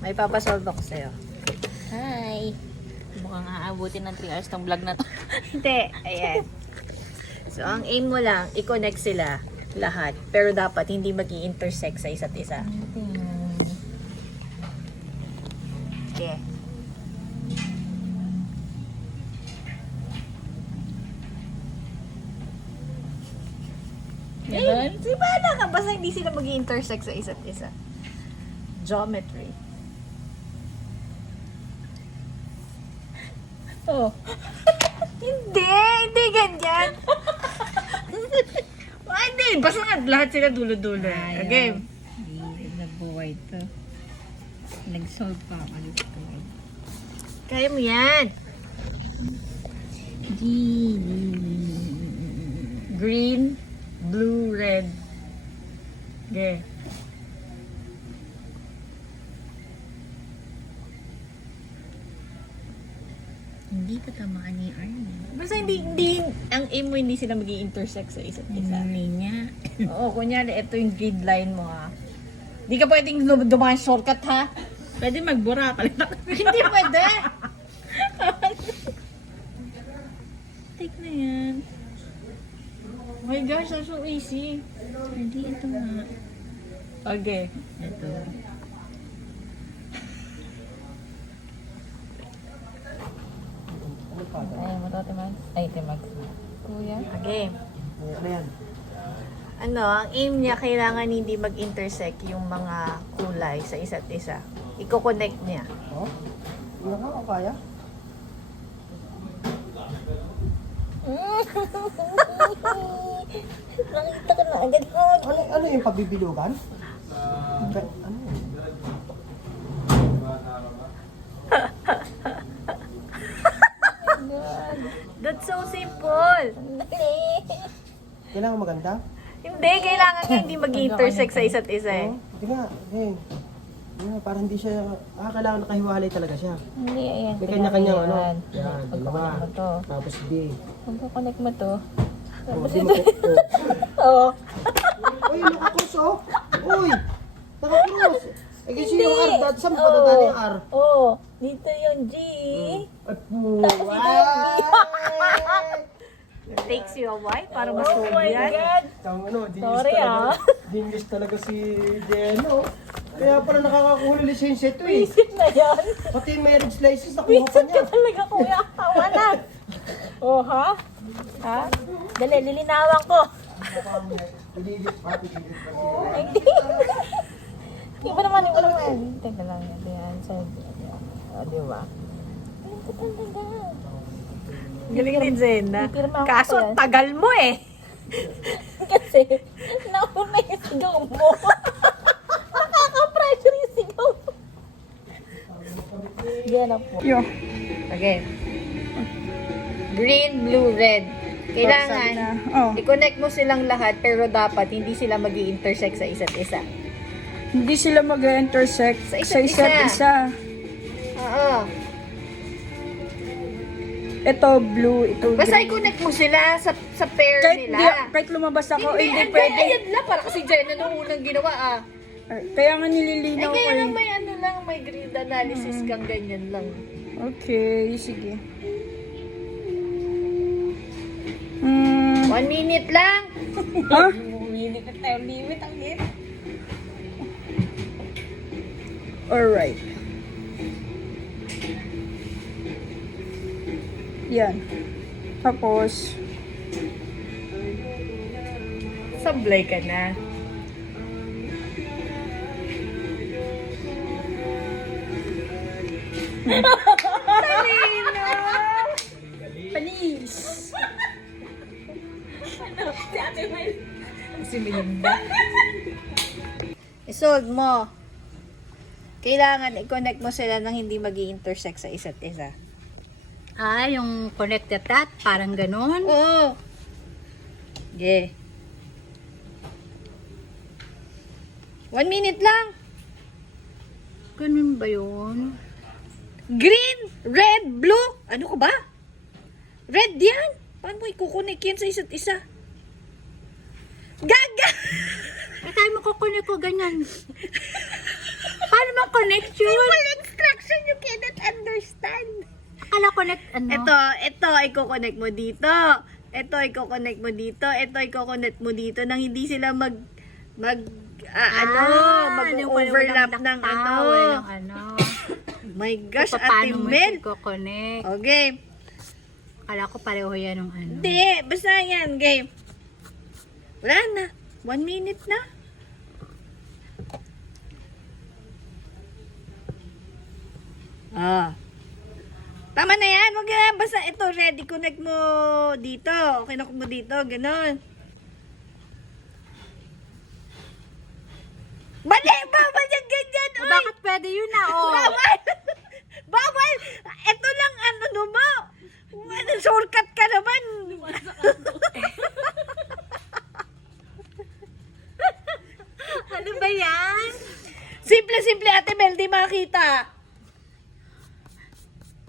May papasolve ako sa'yo. Hi! Mukhang aabutin ng 3 hours tong vlog na to. Hindi. Ayan. So, ang aim mo lang, i-connect sila lahat. Pero dapat hindi mag-i-intersect sa isa't isa. Okay. Ganon? Si bala ka. Basta hindi sila mag-i-intersect sa isa't isa. Geometry. Oh. Hindi ganyan. Hindi, basta nga lahat sila dulo-dulo. Okay. Hindi nagbuway to. Nag-solve pa ako. Kaya mo yan. Green, blue, red. Okay. Hindi ka tamaan ni Arnie. Basta hindi, ang aim mo hindi sila mag-i-intersect sa isa't isa. Hindi niya. Oo, kunyari, ito yung grid line mo ha. Hindi ka pwedeng dumaan shortcut ha. Pwede magbura palit ako. Hindi pwede. Take na yan. Oh my gosh, that's so easy. Hindi, ito nga. Okay. Ito. Ay, mo to, Timags? Ay, Timags. Kuya? Okay. Ano yan? Ano, ang aim niya, kailangan hindi mag-intersect yung mga kulay sa isa't isa. Iko-connect niya. Oh? Hindi ka o kaya? Nakita ko na agad ko. Ano yung pabibilugan? Ano yun? That's so simple. Kailangan maganda? Hindi, kailangan niya hindi mag-intersect sa isa't isa eh. Hindi nga. Parang hindi siya, kailangan nakahiwalay talaga siya. Hindi, ayan. May kanya-kanyang ano. Yan. Yan, dalawa. Pagkoconnect mo to. Tapos B. Pagkoconnect mo to. Oh, di mo Oo. Uy, nakakrus oh. Uy, nakakrus. Eh kasi yung R, dati saan mo patadali yung R? Oo. Dito yung G. At buway! It takes you a while para Oh masolve my yan. God. Tang ano, Sorry, Genius talaga si Jeno. Kaya pala nakakakuha ng lisensya ito eh. Isip na yan. Pati yung marriage license nakuha pa Isip niya. ka talaga, kuya. Tawa na. Oh, ha? Ha? Dali, lilinawan ko. Hindi. Iba naman. Teka lang. Ito yan. O, di ba? Ito talaga. Galing ni Zena. Pipirma ko Kaso yan. tagal mo eh. Kasi, nauna yung sigaw mo. Nakaka-pressure yung sigaw mo. Yan na po. Okay. Green, blue, red. Kailangan i-connect mo silang lahat pero dapat hindi sila mag-i-intersect sa isa't isa. Hindi sila mag-intersect Sa sa isa't isa't isa. Oo. Ito blue, ito Basta green. i-connect mo sila sa pair Kahit, nila. kahit lumabas ako, hindi Hindi pwede. Ayan lang, para kasi Jenna nung unang ginawa ah. Kaya nga nililinaw ko Kaya eh. lang may ano lang, may grid analysis kang ganyan lang. Okay, sige. 1 minute lang. Ha? Minute na tayo. Limit ang hit. Alright. Yan. Tapos, Sablay ka na. panis! Si Melinda. Isolve mo. Kailangan i-connect mo sila nang hindi mag-i-intersect sa isa't isa. Ah, yung connected that, parang ganun. Oo. Okay. 1 minute lang. Ganun ba yun? Green, red, blue. Ano ka ba? Red yan. Paano mo ikukunik yan sa isa't isa? Gaga! Eh, tayo makukunik ko ganyan. Paano bang connection? Simple instruction you cannot understand. Akala connect, ano? Ito, i-connect mo dito. Ito, i-connect mo dito. Ito, i-connect mo dito nang hindi sila mag-overlap ng ano. Walang ano. My gosh, Kung Ate paano mo Mel. siya connect. Okay. Akala ko pareho yan ng ano. Hindi, basta yan, game. Wala na. 1 minute na. Tama na yan. Wag na. Basta ito, ready. Connect mo dito. Connect mo dito. Ganon. Mali! Bawal yung ganyan! Uy! Bakit pwede yun na, oh? Bawal! Bawal! Ito lang ano mo. Shortcut ka naman. Ano ba yan? Simple, Ate Mel. Di makita.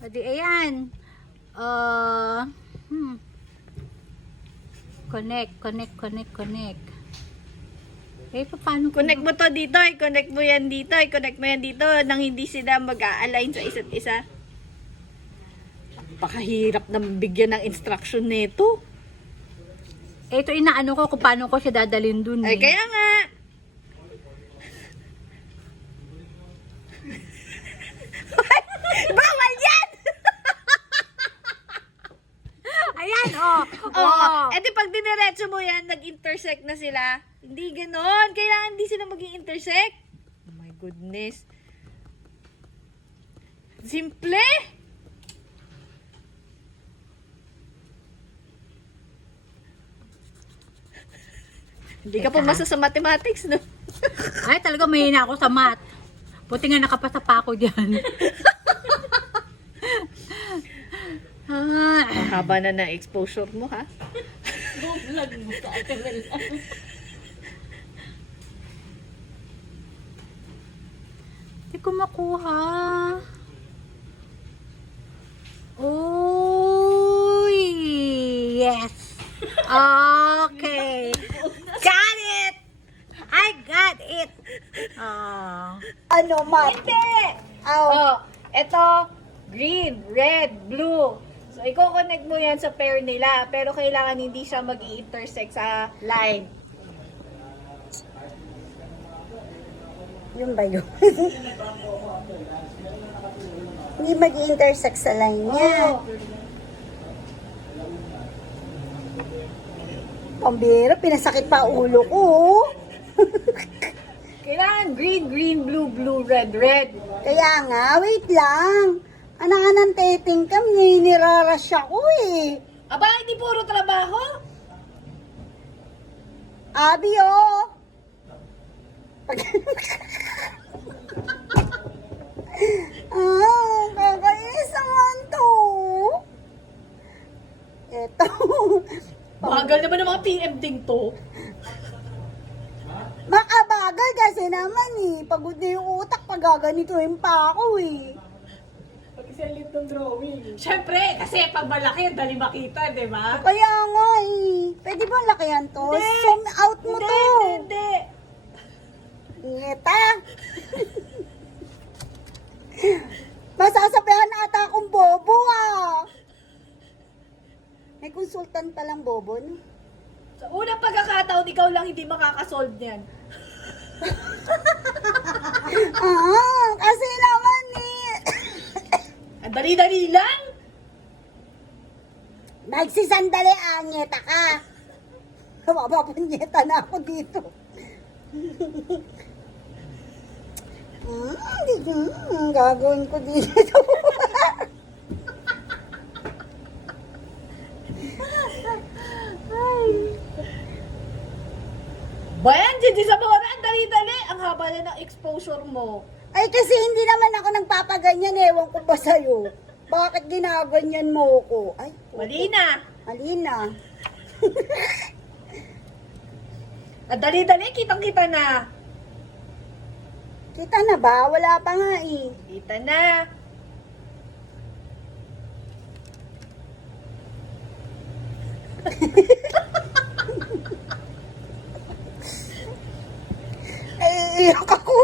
Pwede, ayan. Connect. Eh, paano? Connect mo to dito. I-connect mo yan dito. I-connect mo yan dito. Nang hindi sila mag-a-align sa isa't isa. Napakahirap na bigyan ng instruction nito. Eh, ito inaano ko kung paano ko siya dadalhin dun. Ay, kaya nga. Bawal yan! Ayan, oh. Oo. Eh di pag diniretso mo yan, nag-intersect na sila. Hindi ganon. Kailangan hindi sila mag-intersect. Oh my goodness. Simple. Hindi ka pumasa sa mathematics, no? Ay, talaga mahina ako sa math. Buti nga nakapasa pa ako dyan. Ang haba na ng exposure mo, ha? Hindi ko makuha. Uy! Yes! Okay! Got it! I got it! Oh. Ano, Mat? Hindi! Oh, eto, green, red, blue. So, i-connect mo yan sa pair nila. Pero kailangan hindi siya mag-i-intersect sa line. Yun ba yun? Hindi mag-intersect sa line niya. Pambira, pinasakit pa ulo ko. Kailangan green, green, blue, blue, red, red. Kaya nga, wait lang. Anang-anang teting kami, nirarush ako eh. Aba, hindi puro trabaho. Abi, oh. Kakainis naman to. Eto. Bagal naman ng mga PM ding to. Makabagal kasi naman eh. Pagod na yung utak, pagaganituhin pa ako eh. Pag-isalit ng drawing. Siyempre, kasi pag malaki, dali makita, di ba? Kaya nga eh. Pwede ba lakihan to? Zoom out mo to. Hindi. Ngeta. Masasabihan na ata akong bobo ah. May konsultan palang bobo, no? Sa unang pagkakataon, ikaw lang hindi makakasolve niyan. Kasi naman eh. Ang dali-dali lang. Nagsisandali, ngeta ka. Mapapunyeta na ako dito. Gagawin ko dito. Bayan, Gigi Zamora, ang dali-dali. Ang haba na ng exposure mo. Ay, kasi hindi naman ako nagpapaganyan. Ewan ko ba sa'yo? Bakit ginaganyan mo ko? Ay, Mali na. Alina. Ang dali-dali, kitang-kita na. Kita na ba? Wala pa nga eh. Kita na. Ay, iyak ako.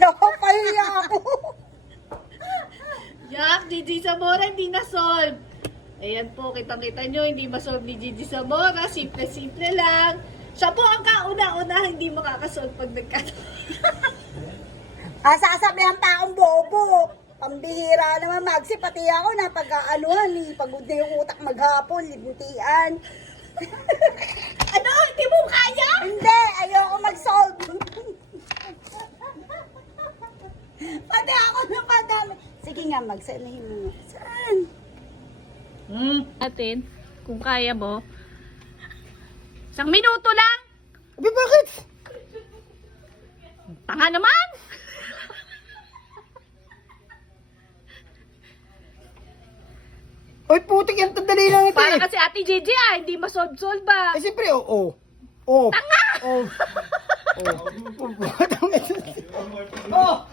Nakapahiya Nak, Gigi Zamora, hindi na-solve. Ayan po, kitang-kita nyo, hindi ma-solve ni Gigi Zamora. Simple-simple lang. Siya po ang kauna-una, hindi makakasolve pag Sasabihan pa akong bobo. Pambihira naman, Magsi, pati ako na pag-aanuhan eh. Pagod na yung utak maghapon, lintian. Ano? Hindi mo kaya? Hindi, ayoko mag-solve. Pati ako na padami. Sige nga, magsanahin mo. Saan? Atin, kung kaya mo. 1 minuto lang. Abi, bakit? Tanga naman. Uy, putik yan, tandali lang ito Para eh. kasi Ate Gigi hindi masolve-solve ba? Eh, siyempre, oo. Oh. Tanga! Oh. Oh. Oh.